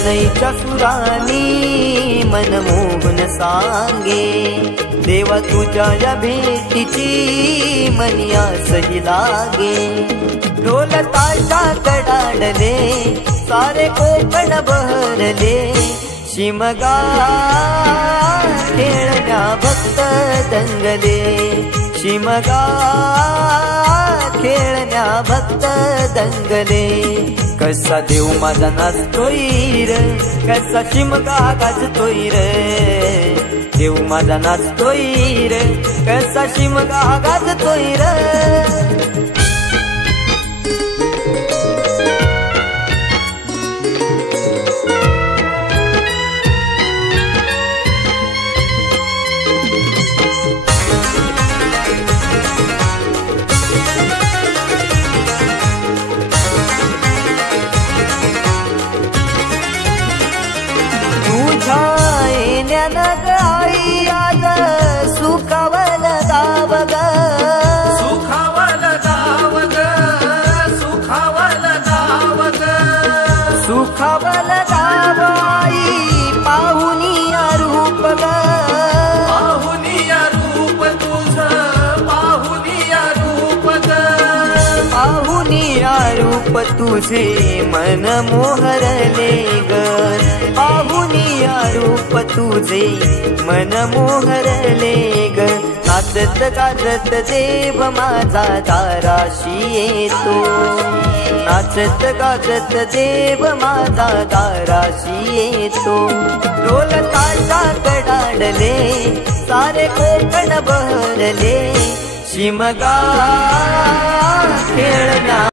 शनईच्या सुरानी मनमोहन सांगे, देवा तुझ्या या भेटीची मनी आसही लागे। ढोल ताशा कडाडले सारे कोकण बहरले, शिमगा खेळण्या भक्त दंगले, शिमगा खेळण्या भक्त दंगले। कसा देव माझा नाचतोय र, कसा शिमगा गाजतोय र, देव माझा नाचतोय र, कसा शिमगा गाजतोय र। आई आज सुखावल गाव ग, सुखावल गाव ग, सुखावल गाव ग, सुखावल गाव आई पाहुनिया रूप ग, पाहुनिया रूप तुझ, पाहुनिया रूप ग, पाहुनिया रूप तुझे मन मोहरले ग, पाहुनिया रूप तुझे मन मोहरले ग। नाचत गाजत देव माझा दाराशी येतो, नाचत गाजत देव माझा दाराशी येतो। ढोल ताशा कडाडले सारे कोकण बहरले, शिमगा खेळण्या